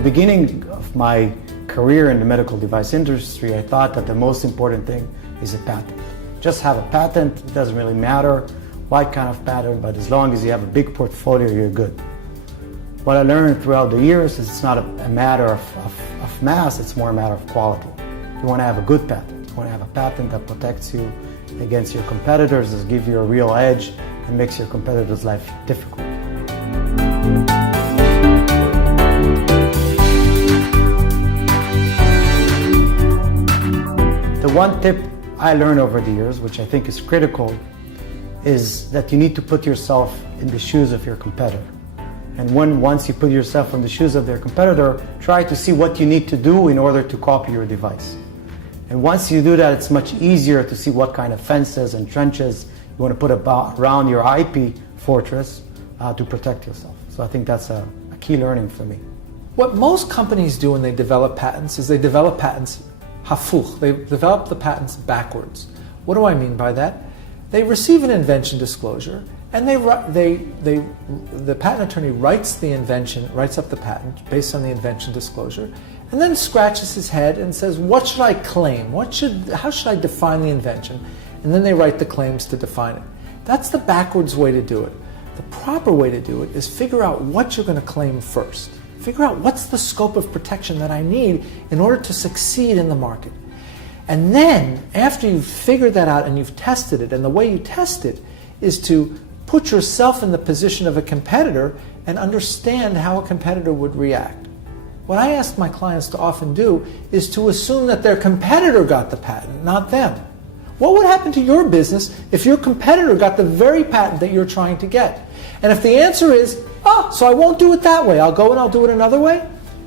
the beginning of my career in the medical device industry, I thought that the most important thing is a patent. Just have a patent, it doesn't really matter what kind of patent, but as long as you have a big portfolio, you're good. What I learned throughout the years is it's not a matter of mass, it's more a matter of quality. You want to have a good patent. You want to have a patent that protects you against your competitors, that gives you a real edge, and makes your competitors' life difficult. The one tip I learned over the years, which I think is critical, is that you need to put yourself in the shoes of your competitor. And once you put yourself in the shoes of their competitor, try to see what you need to do in order to copy your device. And once you do that, it's much easier to see what kind of fences and trenches you want to put around your IP fortress to protect yourself. So I think that's a key learning for me. What most companies do when they develop patents is they develop patents hafuch. They develop the patents backwards. What do I mean by that? They receive an invention disclosure, and the patent attorney writes up the patent based on the invention disclosure, and then scratches his head and says, what should I claim? How should I define the invention? And then they write the claims to define it. That's the backwards way to do it. The proper way to do it is figure out what you're going to claim first. Figure out what's the scope of protection that I need in order to succeed in the market. And then, after you've figured that out and you've tested it, and the way you test it is to put yourself in the position of a competitor and understand how a competitor would react. What I ask my clients to often do is to assume that their competitor got the patent, not them. What would happen to your business if your competitor got the very patent that you're trying to get? And if the answer is, so I won't do it that way, I'll go and I'll do it another way,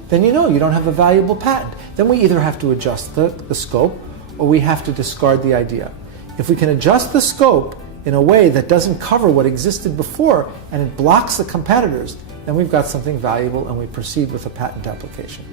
then you know you don't have a valuable patent. Then we either have to adjust the scope or we have to discard the idea. If we can adjust the scope in a way that doesn't cover what existed before and it blocks the competitors, then we've got something valuable and we proceed with a patent application.